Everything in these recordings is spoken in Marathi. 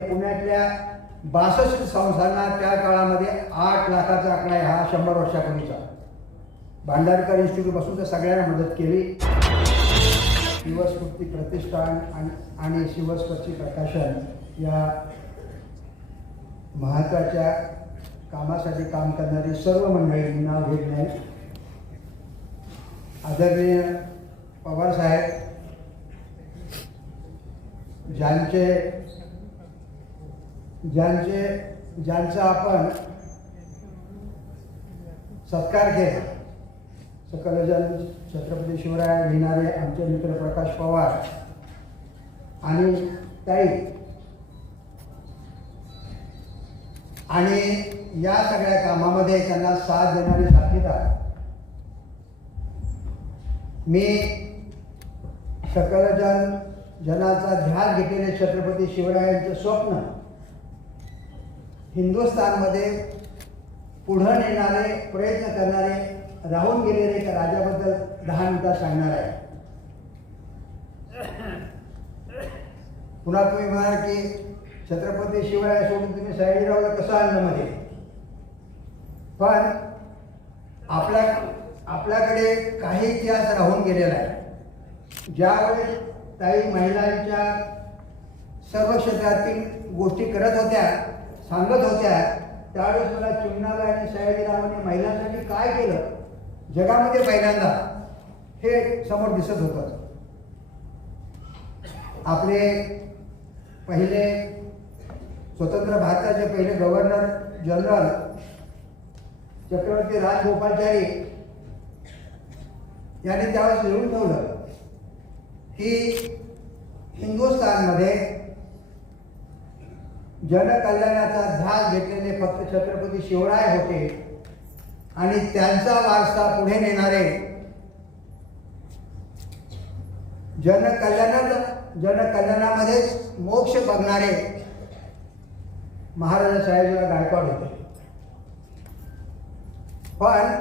पुण्यातल्या बासष्ट संस्थांना त्या काळामध्ये आठ लाखाचा आकडा आहे हा शंभर वर्षापूर्वीचा. भांडारकर इन्स्टिट्यूटपासून तर सगळ्यांना मदत केली. शिवस्फूर्ती प्रतिष्ठान आणि आणि शिवस्फूर्ती प्रकाशन या महत्त्वाच्या कामासाठी काम करणारी सर्व मंडळी नाव घेत नाही आदरणीय पवार साहेब ज्यांचे ज्यांचे ज्यांचा आपण सत्कार केला. सकलजन छत्रपती शिवराय लिहिणारे आमचे मित्र प्रकाश पवार आणि ताई. आणि या सगळ्या कामामध्ये त्यांना साथ देणारे साथीदार. मी सकलजन जनाचा ध्यास घेतलेले छत्रपती शिवरायांचं स्वप्न हिंदुस्थानमध्ये पुढं नेणारे प्रयत्न करणारे राहून गेलेले एका राजाबद्दल दहा मिनिटात सांगणार आहे. पुन्हा तुम्ही म्हणाल की छत्रपती शिवराय सोडून तुम्ही सयाजीरावला कसं आणलं मध्ये? पण आपल्या आपल्याकडे काही इतिहास राहून गेलेला आहे. ज्यावेळेस काही महिलांच्या सर्व क्षेत्रातील गोष्टी करत होत्या सांगत होत्या त्यावेळेस मला चिमणाबाई आणि सयाजीरावांनी महिलांसाठी काय केलं? जगामध्ये पहिल्यांदा. हे समोर दिसत होतं. आपले पहिले स्वतंत्र भारताचे पहिले गव्हर्नर जनरल चक्रवर्ती राजगोपालचारी यांनी त्यावेळेस लिहून ठेवलं की हिंदुस्थानमध्ये जनकल्याणाचा ध्यास घेतलेले फक्त छत्रपती शिवराय होते. आणि त्यांचा वारसा पुढे नेणारे जनकल्याणा जनकल्याणामध्येच मोक्ष बघणारे महाराजा सयाजीराव गायकवाड होते. पण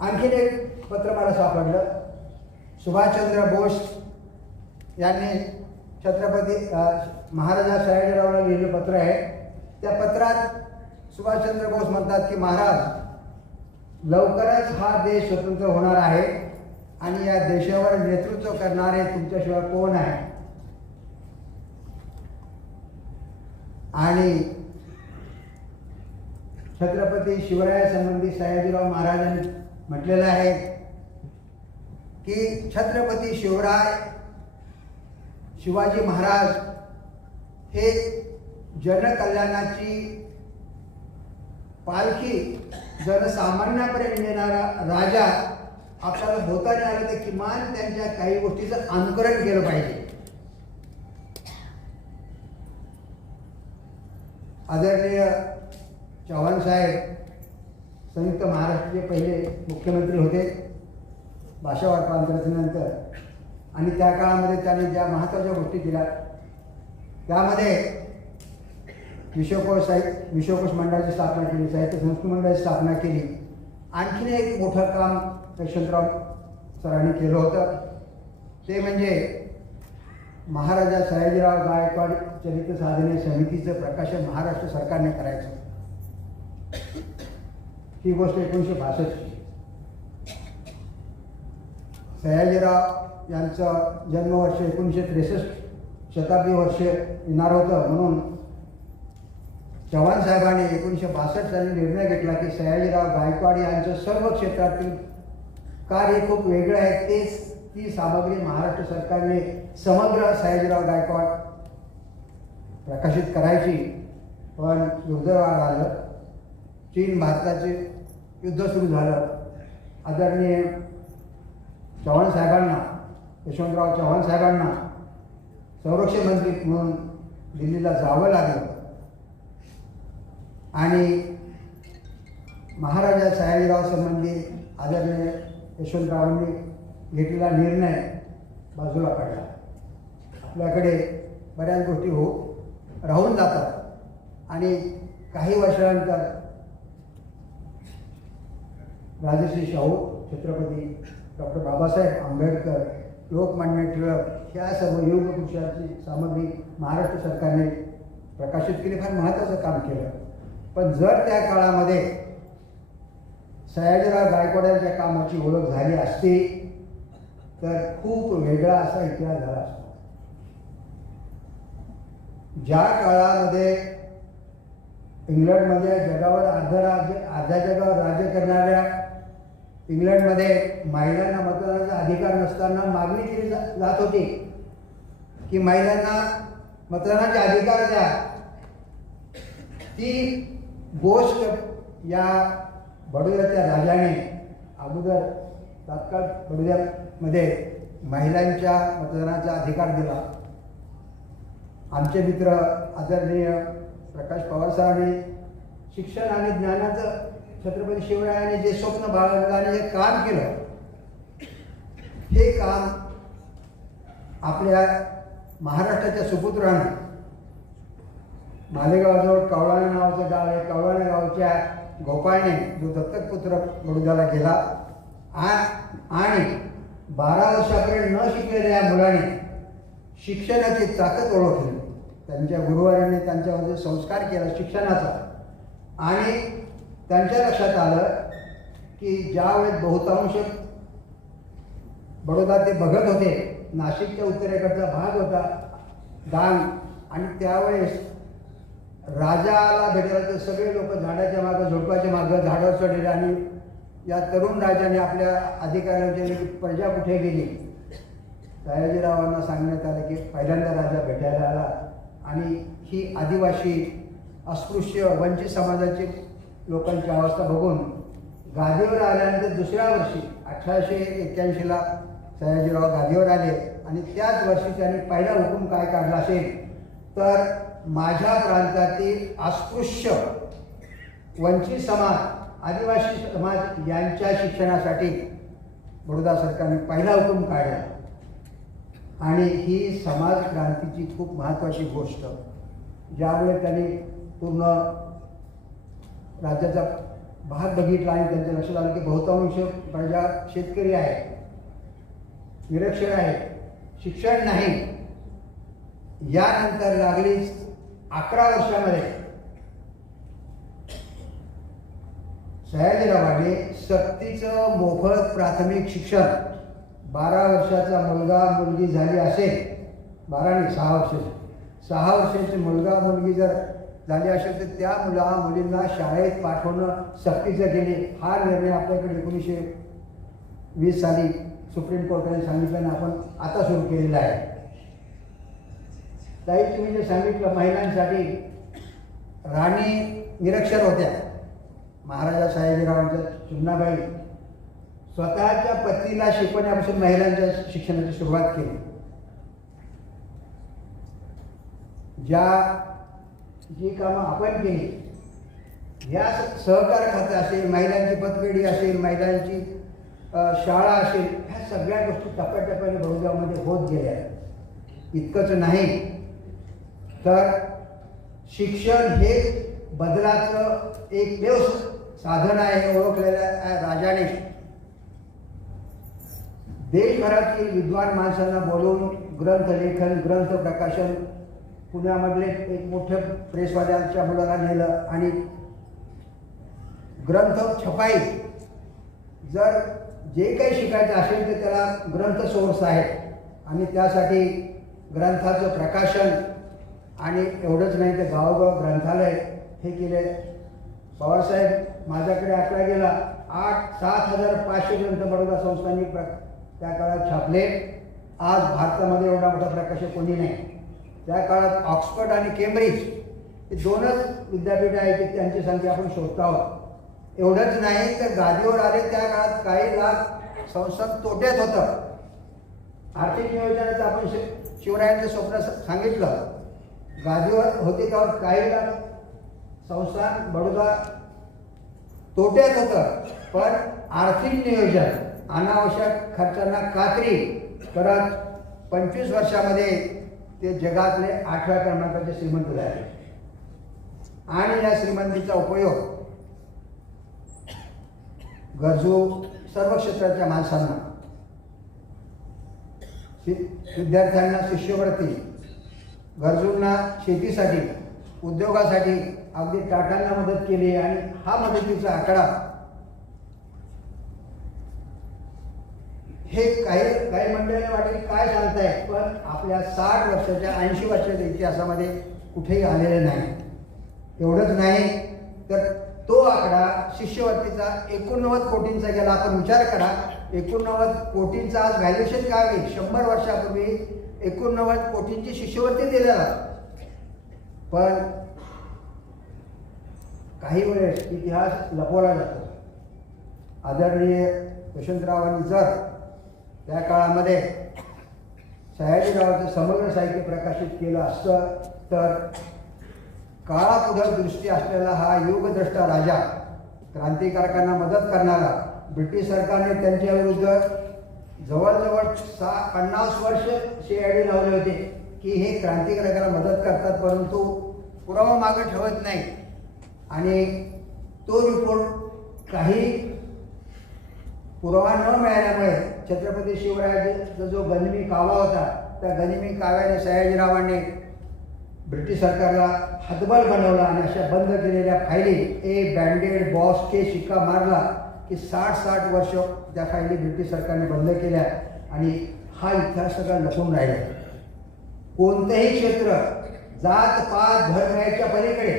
आणखीन एक पत्र मला सापडलं. सुभाषचंद्र बोस यांनी छत्रपती महाराजा सयाजीरावला लिहिलेलं पत्र आहे. त्या पत्रात सुभाषचंद्र बोस म्हणतात की महाराज लवकरच हा देश स्वतंत्र होणार आहे आणि या देशावर नेतृत्व करणारे तुमच्याशिवाय कोण आहे? आणि छत्रपती शिवरायासंबंधी सयाजीराव महाराजांनी म्हटलेलं आहे की छत्रपती शिवराय शिवाजी महाराज हे जनकल्याणाची पालखी जनसामान्यापर्यंत नेणारा राजा आपल्याला होता नाही तर किमान त्यांच्या काही गोष्टीचं अनुकरण केलं पाहिजे. आदरणीय चव्हाण साहेब संयुक्त महाराष्ट्राचे पहिले मुख्यमंत्री होते भाषा वाटपांतरानंतर आणि त्या काळामध्ये त्यांनी ज्या महत्त्वाच्या गोष्टी दिल्या त्यामध्ये विश्वकोश साहित्य विश्वकोश मंडळाची स्थापना केली साहित्य संस्कृती मंडळाची स्थापना केली. आणखीन एक मोठं काम यशवंतराव सरांनी केलं होतं. ते म्हणजे महाराजा सयाजीराव गायकवाड चरित्र साधने समितीचं प्रकाशन महाराष्ट्र सरकारने करायचं. ही गोष्ट एकोणीसशे बासष्ट सयाजीराव यांचं जन्मवर्ष एकोणीसशे त्रेसष्ट शताब्दी वर्ष येणार होतं. म्हणून चव्हाण साहेबांनी एकोणीसशे बासष्ट साली निर्णय घेतला की सयाजीराव गायकवाड यांचं सर्व क्षेत्रातील कार्य खूप वेगळं आहे. तेच ती सामग्री महाराष्ट्र सरकारने समग्र सयाजीराव गायकवाड प्रकाशित करायची. पण दुर्दैवाळ आलं. चीन भारताचे युद्ध सुरू झालं. आदरणीय चव्हाण साहेबांना यशवंतराव चव्हाण साहेबांना संरक्षण मंत्री म्हणून दिल्लीला जावं लागलं. आणि महाराजा सयाजीराव संबंधी आदरणीय यशवंतरावांनी घेतलेला निर्णय बाजूला पडला आपल्याकडे बऱ्याच गोष्टी हो राहून जातात. आणि काही वर्षानंतर राजश्री शाहू छत्रपती डॉक्टर बाबासाहेब आंबेडकर लोकमान्य टिळक ह्या सर्व योगपुरुषांची सामग्री महाराष्ट्र सरकारने प्रकाशित केली फार महत्त्वाचं काम केलं. पण जर त्या काळामध्ये सयाजीराव गायकवाड यांच्या कामाची ओळख झाली असती तर खूप वेगळा असा इतिहास झाला असतो. ज्या काळामध्ये इंग्लंडमध्ये जगावर अर्ध राज्य अर्ध्या जगावर राज्य करणाऱ्या इंग्लंडमध्ये महिलांना मतदानाचा अधिकार नसताना मागणी केली जात होती. की महिलांना मतदानाचे अधिकार द्या ती गोष्ट या बडोद्याच्या राजाने अगोदर तात्काळ बडोद्यामध्ये महिलांच्या मतदानाचा अधिकार दिला. आमचे मित्र आदरणीय प्रकाश पवार साहेबांनी शिक्षण आणि ज्ञानाचं छत्रपती शिवरायाने जे स्वप्न बाळगलं आणि जे काम केलं हे काम आपल्या महाराष्ट्राच्या सुपुत्रानं मालेगावजवळ कवळाणे नावाचं गाव आहे. कवळाणे गावच्या गोपाळने जो दत्तक पुत्र बडोद्याला गेला आणि बारा वर्षापर्यंत न शिकलेल्या या मुलाने शिक्षणाची ताकद ओळखली. त्यांच्या गुरुवारांनी त्यांच्यावर संस्कार केला शिक्षणाचा. आणि त्यांच्या लक्षात आलं की ज्यावेळेस बहुतांश बडोदा ते बघत होते नाशिकच्या उत्तरेकडचा भाग होता दान आणि त्यावेळेस राजाला भेटायला तर सगळे लोक झाडाच्या मागं झोडपाच्या मागं झाडावर चढले आणि या तरुण राजाने आपल्या अधिकाऱ्यांच्या प्रजा कुठे गेली? सयाजीरावांना सांगण्यात आलं की पहिल्यांदा राजा भेटायला आला आणि ही आदिवासी अस्पृश्य वंचित समाजाची लोकांची अवस्था बघून गादीवर आल्यानंतर दुसऱ्या वर्षी अठराशे एक्क्याऐंशीला सयाजीराव गादीवर आले आणि त्याच वर्षी त्यांनी पहिला हुकूम काय काढला असेल? तर माझ्या प्रांतातील अस्पृश्य वंचित समाज आदिवासी समाज यांच्या शिक्षणासाठी बडोदा सरकारने पहिला हुकूम काढला. आणि ही समाज क्रांतीची खूप महत्त्वाची गोष्ट. ज्यामुळे त्यांनी पूर्ण राज्याचा भाग बघितला आणि त्यांच्या लक्षात आलं की बहुतांश प्रजा शेतकरी आहे निरक्षर आहे. शिक्षण नाही. यानंतर लागली अकरा वर्षामध्ये. सयाजीरावाने सक्तीचं मोफत प्राथमिक शिक्षण. बारा वर्षाचा मुलगा मुलगी झाली असेल बारा नाही सहा वर्षाची सहा वर्षाची मुलगा मुलगी जर झाली असेल तर त्या मुला मुलींना शाळेत पाठवणं सक्तीचं केले हा निर्णय आपल्याकडे एकोणीसशे वीस साली सुप्रीम कोर्टाने सांगितलं आणि आपण आता सुरू केलेला आहे. ताई तुम्ही जे सांगितलं महिलांसाठी राणी निरक्षर होत्या. महाराजा सयाजीरावांच्या चुन्नाबाई स्वतःच्या पत्नीला शिकवण्यापासून महिलांच्या शिक्षणाची सुरुवात केली. ज्या जी कामं आपण केली या सहकार खातं असेल महिलांची पतपेढी असेल महिलांची शाळा असेल ह्या सगळ्या गोष्टी टप्प्याटप्प्याने बडोद्यामध्ये होत गेल्या. इतकंच नाही. तर शिक्षण हे बदलाचं एकमेव साधन आहे ओळखलेल्या राजाने. देशभरातील विद्वान माणसांना बोलवून ग्रंथ लेखन ग्रंथ प्रकाशन पुण्यामधले एक मोठ्या प्रेसवाल्यांच्या मुलाला नेलं आणि ग्रंथ छपाई. जर जे काही शिकायचं असेल ते त्याला ग्रंथ सोर्स आहे आणि त्यासाठी ग्रंथाचं प्रकाशन आणि एवढंच नाही तर गावोगाव ग्रंथालय हे केले. पवारसाहेब माझ्याकडे आकडा गेला आठ सात हजार पाचशे ग्रंथ बडोदा संस्थांनी प्र त्या काळात छापले. आज भारतामध्ये एवढा मोठा प्रकाशक कोणी नाही. त्या काळात ऑक्सफर्ड आणि केम्ब्रिज हे दोनच विद्यापीठ आहेत की त्यांची संख्या आपण शोधत आहोत. एवढंच नाही तर गादीवर आले त्या काळात काही लाख संस्थान तोट्यात होतं. आर्थिक नियोजनाचं आपण शि- शिवरायांचं स्वप्न सांगितलं. गादीवर होते तेव्हा काही लाख संस्थान बडोदा तोट्यात होतं. पण आर्थिक नियोजन अनावश्यक खर्चांना कात्री करत पंचवीस वर्षामध्ये ते जगातले आठव्या क्रमांकाचे श्रीमंत झाले. आणि या श्रीमंतीचा उपयोग गरजू सर्व क्षेत्राच्या माणसांना. शि विद्यार्थ्यांना शिष्यवृत्ती गरजूंना शेतीसाठी उद्योगासाठी अगदी टाटांना मदत केली आणि हा मदतीचा आकडा. हे काही काही मंडळी वाटेल काय सांगताय पण आपल्या साठ वर्षाच्या ऐंशी वर्षाच्या इतिहासामध्ये कुठेही आलेले नाही. एवढंच नाही तर तो आकडा शिष्यवृत्तीचा एकोणनव्वद कोटींचा गेला. आपण विचार करा एकोणनव्वद कोटींचा आज व्हॅल्युएशन काय होईल? शंभर वर्षापूर्वी एकोणनव्वद कोटींची शिष्यवृत्ती दिलेला पण काही वेळेस इतिहास लपवला जातो. आदरणीय यशवंतरावांनी जर त्या काळामध्ये सयाजीरावाचं समग्र साहित्य प्रकाशित केलं असतं तर काळापुढं दृष्टी असलेला हा युगद्रष्टा राजा क्रांतिकारकांना मदत करणारा ब्रिटिश सरकारने त्यांच्याविरुद्ध जवळजवळ सा पन्नास वर्ष शेआयडी लावले होते की हे क्रांतिकारकाला मदत करतात परंतु पुरावा मागं ठेवत नाही. आणि तो रिपोर्ट काही पुरावा न मिळाल्यामुळे छत्रपती शिवरायाचा जो गनिमी कावा होता त्या गनिमी काव्याने सयाजीरावांनी ब्रिटिश सरकारला हतबल बनवला आणि अशा बंद केलेल्या फायली ए बँडेड बॉस के शिक्का मारला की साठ साठ वर्ष त्या फायली ब्रिटिश सरकारने बंद केल्या आणि हा इतिहास सगळा लपून राहिला. कोणतंही क्षेत्र जात पात धर्म याच्या पलीकडे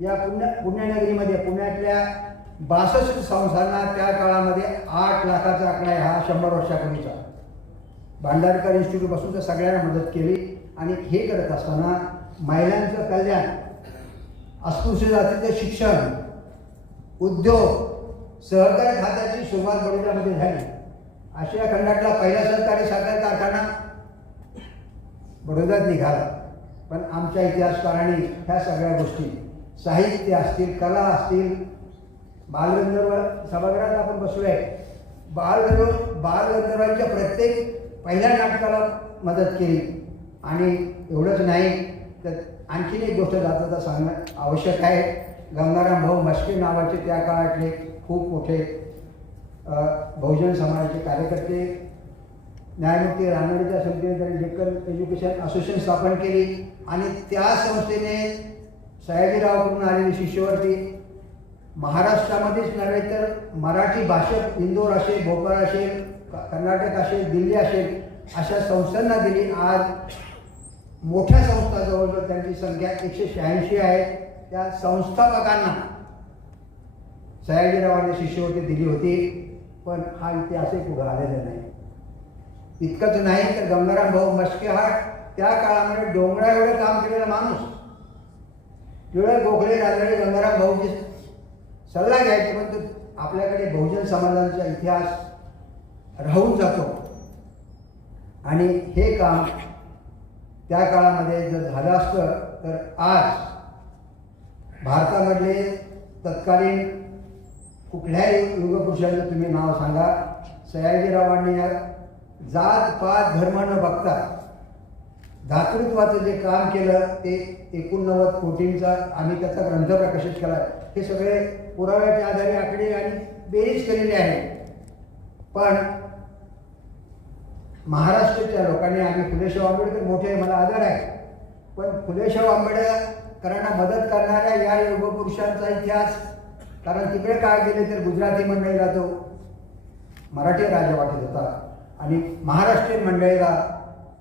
या पुण्य पुण्यनगरीमध्ये पुण्यातल्या बासष्ट संस्थांना त्या काळामध्ये आठ लाखाचा आकडा आहे हा शंभर वर्षापूर्वीचा. भांडारकर इन्स्टिट्यूटपासून तर सगळ्यांना मदत केली आणि हे करत असताना महिलांचं कल्याण अस्पृश्य जातीचं शिक्षण उद्योग सहकारी खात्याची सुरुवात बडोद्यामध्ये झाली. आशिया खंडातला पहिला सहकारी साखर कारखाना बडोद्यात निघाला. पण आमच्या इतिहासकारांनी ह्या सगळ्या गोष्टी साहित्य असतील कला असतील बालगंधर्व सभागृहात आपण बसलोय. बालगंधर्व बालगंधर्वांच्या प्रत्येक पहिल्या नाटकाला मदत केली. आणि एवढंच नाही तर आणखीन एक गोष्ट जाता सांगणं आवश्यक आहे. गंगाराम भाऊ मस्के नावाचे त्या काळातले खूप मोठे बहुजन समाजाचे कार्यकर्ते न्यायमूर्ती रानडेच्या संस्थेने त्यांनी डेक्कन एज्युकेशन असोसिएशन स्थापन केली आणि त्या संस्थेने सयाजीरावकडून आलेली शिष्यवृत्ती महाराष्ट्रामध्येच नव्हे तर मराठी भाषेत इंदोर असेल भोपाळ असेल कर्नाटक असेल दिल्ली असेल अशा संस्थांना दिली. आज मोठ्या संस्था जवळजवळ त्यांची संख्या एकशे शहाऐंशी आहे त्या संस्थापकांना सयाजीरावांनी शिष्यवृत्ती दिली होती पण हा इतिहासही उभा आलेला नाही. इतकंच नाही तर गंगाराम भाऊ मस्के हा त्या काळामध्ये डोंगरा एवढं काम केलेला माणूस. टिळक गोखले राजवाडे गंगाराम भाऊची सल्ला घ्यायचे पण तो आपल्याकडे बहुजन समाजाचा इतिहास राहून जातो. आणि हे काम त्या काळामध्ये जर झालं असतं तर आज भारतामधले तत्कालीन कुठल्याही युगपुरुषाचं तुम्ही नाव सांगा. सयाजीरावांनी या जात पात धर्म न बघता धातृत्वाचं जे काम केलं ते एकोणनव्वद कोटींचा आम्ही त्याचा ग्रंथ प्रकाशित केला हे सगळे पुराव्याच्या आधारे आकडे आणि बेरीज केलेले आहे पण महाराष्ट्राच्या लोकांनी आम्ही फुलेशाह आंबेडकर मोठे मला आदर आहे. पण फुलेशाह आंबेडकरांना मदत करणाऱ्या या युगपुरुषांचा इतिहास कारण तिकडे काय गेले तर गुजराती मंडळीला तो मराठी राजा वाटत होता. आणि महाराष्ट्रीयन मंडळीला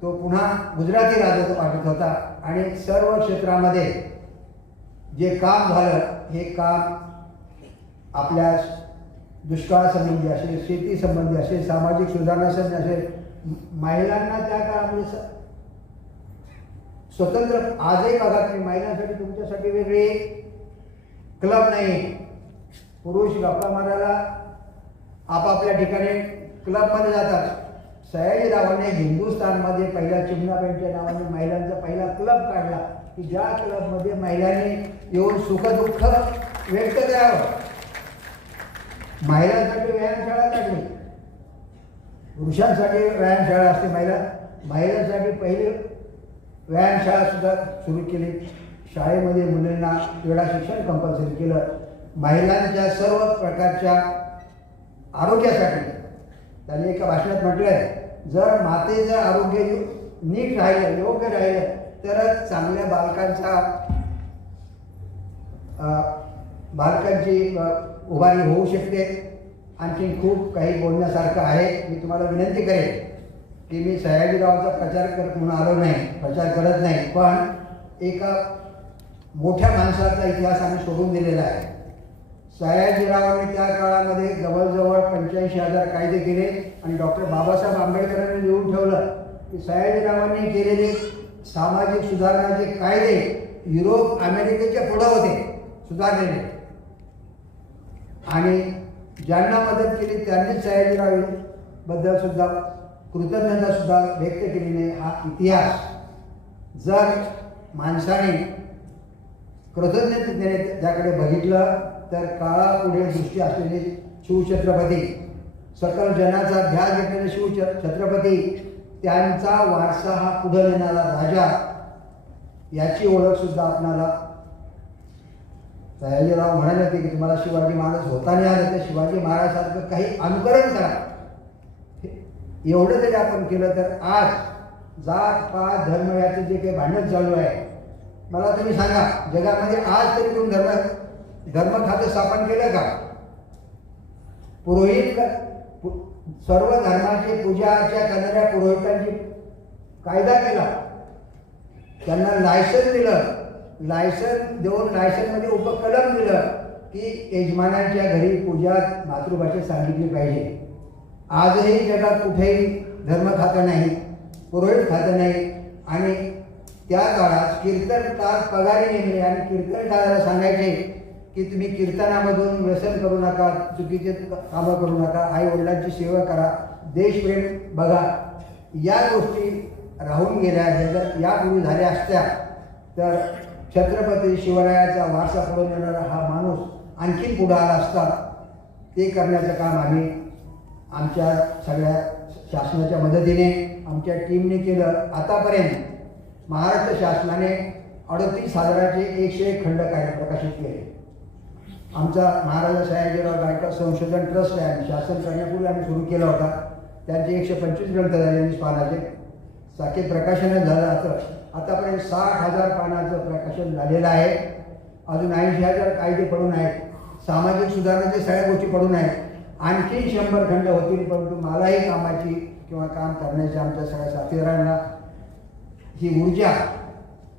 तो पुन्हा गुजराती राजा वाटत होता. आणि सर्व क्षेत्रामध्ये जे काम झालं हे काम आपल्या दुष्काळासंबंधी असेल शेतीसंबंधी असेल सामाजिक सुधारणासंबंधी असेल महिलांना त्या काळामध्ये स्वतंत्र आजही बघा तुम्ही महिलांसाठी तुमच्यासाठी वेगळे क्लब नाही. पुरुष गप्पा मारायला आपापल्या ठिकाणी क्लबमध्ये जातात. सयाजीरावाने हिंदुस्थानमध्ये पहिला चिमणाबाईंच्या नावाने महिलांचा पहिला क्लब काढला. की ज्या क्लबमध्ये महिलांनी येऊन सुखदुःख व्यक्त करावं. महिलांसाठी व्यायामशाळा काढली. पुरुषांसाठी व्यायामशाळा असते महिला महिलांसाठी पहिले व्यायामशाळासुद्धा सुरू केली. शाळेमध्ये मुलींना क्रीडा शिक्षण कंपल्सरी केलं. महिलांच्या सर्व प्रकारच्या आरोग्यासाठी त्यांनी एका भाषणात म्हटलं आहे जर मातेचं आरोग्य नीट राहिलं योग्य राहिलं तरच चांगल्या बालकांचा बालकांची उभारणी होऊ शकते. आणखी खूप काही बोलण्यासारखं आहे. मी तुम्हाला विनंती करेन की मी सयाजीरावचा प्रचार करत म्हणून आलो नाही प्रचार करत नाही पण एका मोठ्या माणसाचा इतिहास आम्ही सोडून दिलेला आहे. सयाजीरावांनी त्या काळामध्ये जवळजवळ पंच्याऐंशी हजार कायदे केले आणि डॉक्टर बाबासाहेब आंबेडकरांनी लिहून ठेवलं की सयाजीरावांनी केलेले सामाजिक सुधारणाचे कायदे युरोप अमेरिकेच्या पुढं होते सुधारलेले. आणि ज्यांना मदत केली त्यांनीच सयाजीरावबद्दल सुद्धा कृतज्ञता सुद्धा व्यक्त केलेली हा इतिहास. जर माणसाने कृतज्ञतेने त्याकडे बघितलं तर काळापुढे दृष्टी असलेले शिवछत्रपती सकल जनाचा ध्यास घेतलेले शिव छत्रपती त्यांचा वारसा हा पुढे नेणारा राजा याची ओळख सुद्धा आपणाला सयाजीराव म्हणाले होते की तुम्हाला शिवाजी महाराज होता नाही तर शिवाजी महाराजांसारखं काही अनुकरण करा. एवढं जरी आपण केलं तर आज जात पात धर्म याचं जे काही भांडण चालू आहे मला तुम्ही सांगा जगामध्ये आज तरी तुम्ही धर्म धर्म खातं स्थापन केलं का? पुरोहित सर्व धर्माची पूजा अर्चा करणाऱ्या पुरोहितांची कायदा केला. त्यांना लायसन दिलं. लायसन देऊन लायसनमध्ये उपकलम दिलं की यजमानांच्या घरी पूजा मातृभाषेत सांगितली पाहिजे. आजही जगात कुठेही धर्म खातं नाही पुरोहित खातं नाही आणि त्या काळात कीर्तनकार पगारी नेमले आणि कीर्तनकाराला सांगायचे की तुम्ही कीर्तनामधून व्यसन करू नका चुकीचे कामं करू नका आई वडिलांची सेवा करा देशप्रेम बघा. या गोष्टी राहून गेल्या जर यापूर्वी झाल्या असत्या. तर छत्रपती शिवरायाचा वारसा पुढे नेणारा हा माणूस आणखीन पुढे आला असता ते करण्याचं काम आम्ही आमच्या सगळ्या शासनाच्या मदतीने आमच्या टीमने केलं. आतापर्यंत महाराष्ट्र शासनाने अडतीस हजाराचे एकशे एक खंड काय प्रकाशित केले. आमचा महाराजा सयाजीराव गायकर संशोधन ट्रस्ट आहे आणि शासन करण्यापूर्वी आम्ही सुरू केला होता. त्यांचे एकशे पंचवीस ग्रंथ झाले पानाचे साखे प्रकाशनच झालं असं. आतापर्यंत साठ हजार पानाचं प्रकाशन झालेलं आहे. अजून ऐंशी हजार कायदे पडून आहेत. सामाजिक सुधारणाच्या सगळ्या गोष्टी पडून आहेत. आणखी शंभर खंड होतील परंतु मलाही कामाची किंवा काम करण्याची आमच्या सगळ्या साथीदारांना ही ऊर्जा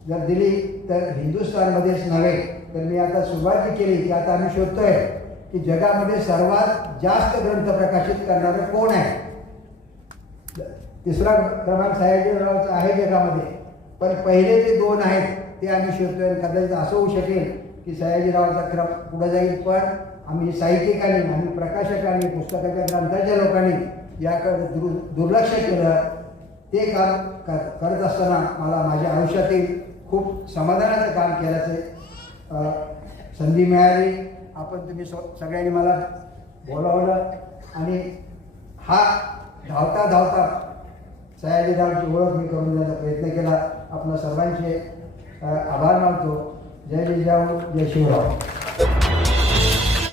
जर दिली तर हिंदुस्थानमध्येच नव्हे तर मी आता सुरुवात जी केली की आता आम्ही शोधतोय की जगामध्ये सर्वात जास्त ग्रंथ प्रकाशित करणारं कोण आहे? तिसरा क्रमांक सयाजीरावचा आहे जगामध्ये. पण पहिले जे दोन आहेत ते आम्ही शोधतो आणि कदाचित असं होऊ शकेल की सयाजीरावाचा क्रम पुढं जाईल. पण आम्ही साहित्यिकांनी आम्ही प्रकाशकांनी पुस्तकाच्या ग्रंथाच्या लोकांनी याकडे दुर् दुर्लक्ष केलं. ते काम कर करत असताना मला माझ्या आयुष्यातील खूप समाधानाचं काम केल्याचे संधी मिळाली. आपण तुम्ही स सगळ्यांनी मला बोलावलं आणि हा धावता धावता सयाजीरावची ओळख मी करून देण्याचा प्रयत्न केला. आपल्या सर्वांचे आभार मानतो. जय जिजाऊ जय शिवराव.